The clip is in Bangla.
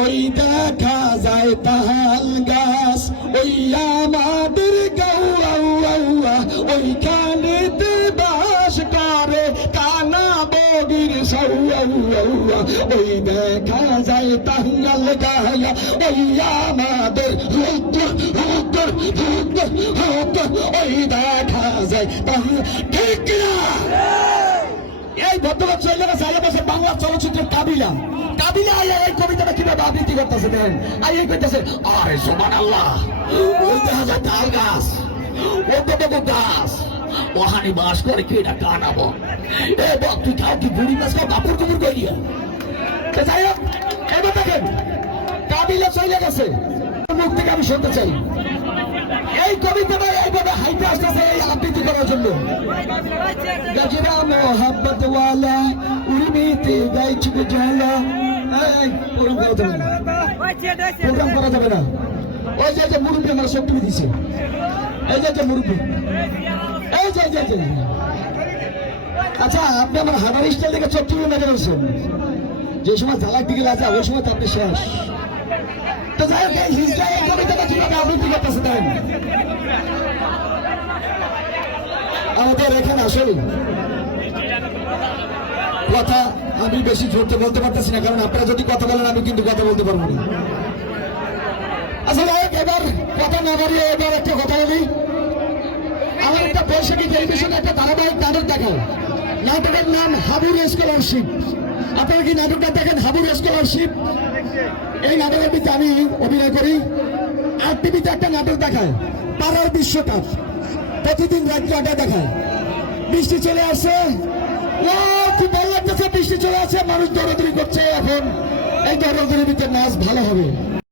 ওই দেখা যায় তাল গাছ ওই আমাদের গাওয়া ওইখানেতে বাস করে কানা বগির সৌয়া ওই দেখা যায় তাঙ্গাল গায়া ওই আমাদের ওই দেখা যায় ঠিক না। এই ভদ্রলোক চলে গেছে আগে বসে বাংলা চলচ্চিত্রের কাবিলা এই কবিতাটা কিভাবে আবৃত্তি করতেছে দেখেন এই করতেছে আরে সুবহানাল্লাহ ওই দেখা যায় তাল গাছ ওটুকু গাছ ওখানে বাস করে কি এটা কানাবো এ বক তুই খাও কি বুড়ি মাছ খাও বাপুর কুমুর কই দিয়া যাই হোক এবার দেখেন কাবিলা চলে গেছে মুখ থেকে আমি শুনতে চাই এই কবিতাটা এইভাবে হাইটে আসতেছে এই আবৃত্তি করার জন্য গজরা মোহাম্মত ওয়ালা উর্মিতে গাইছে জালা প্রোগ্রাম করা যাবে না ওই যে মুরব্বী আমার শক্তি দিছে এই যে মুরব্বী এই যে আচ্ছা আপনি আমার হানার স্টাইল থেকে চট্টগ্রামে মেরে রয়েছেন যে সময় ঝালাক দিকে আছে ওই সময় তো আপনি শেষ তো যাই হোক এই কবিতাটা কিভাবে আবৃত্তি করতেছে দেন আমাদের এখানে আসলে কথা আমি বেশি জোরতে বলতে পারতেছি না কারণ আপনারা যদি কথা বলেন আমি কিন্তু কথা বলতে পারবো না। আচ্ছা যাই হোক এবার কথা না বাড়িয়ে এবার একটা কথা বলি আমার একটা বৈশাখী টেলিভিশনে একটা ধারাবাহিক নাটক দেখাও নাটকের নাম হাবুর স্কলারশিপ আপনারা কি নাটকটা দেখেন হাবুর স্কলারশিপ এই নাটকের ভিতরে আমি অভিনয় করি আর টিভিতে একটা নাটক দেখায় পাড়ার বিশ্বকাপ প্রতিদিন রাত 9টায় দেখায় বৃষ্টি চলে আসে ও খুব ভালো লাগতেছে বৃষ্টি চলে আসে মানুষ দৌড়াদৌড়ি করছে এখন এই দৌড়াদৌড়ির ভিতরে নাচ ভালো হবে।